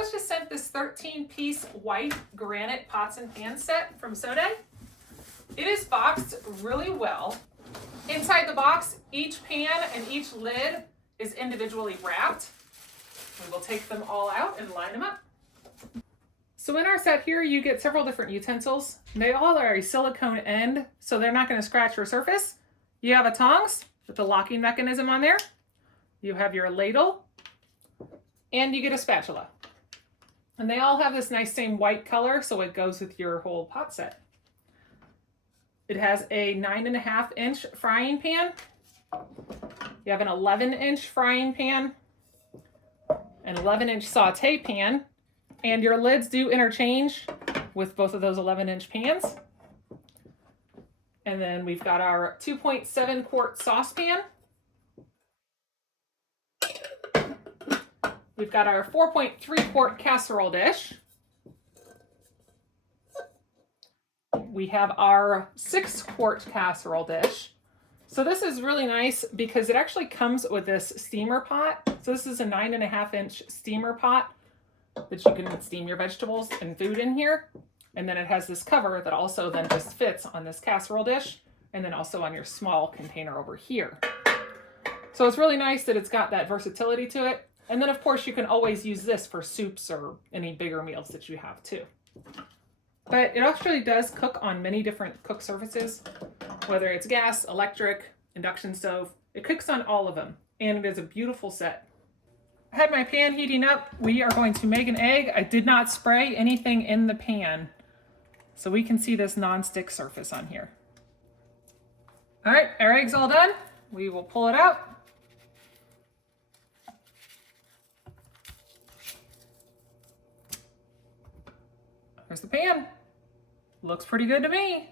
Lowe's just sent this 13-piece white granite pots and pans set from Sode. It is boxed really well. Inside the box, each pan and each lid is individually wrapped. We will take them all out and line them up. So in our set here, you get several different utensils. They all are a silicone end, so they're not going to scratch your surface. You have a tongs with the locking mechanism on there. You have your ladle, and you get a spatula. And they all have this nice same white color, so it goes with your whole pot set. It has a 9.5-inch frying pan. You have an 11-inch frying pan, an 11-inch saute pan, and your lids do interchange with both of those 11-inch pans. And then we've got our 2.7 quart saucepan. We've got our 4.3 quart casserole dish. We have our 6 quart casserole dish. So this is really nice because it actually comes with this steamer pot. So this is a 9.5-inch steamer pot that you can steam your vegetables and food in here. And then it has this cover that also then just fits on this casserole dish and then also on your small container over here. So it's really nice that it's got that versatility to it. And then of course you can always use this for soups or any bigger meals that you have too. But it actually does cook on many different cook surfaces, whether it's gas, electric, induction stove. It cooks on all of them, and it is a beautiful set. I had my pan heating up. We are going to make an egg. I did not spray anything in the pan, so we can see this non-stick surface on here. All right, our egg's all done. We will pull it out. Here's the pan. Looks pretty good to me.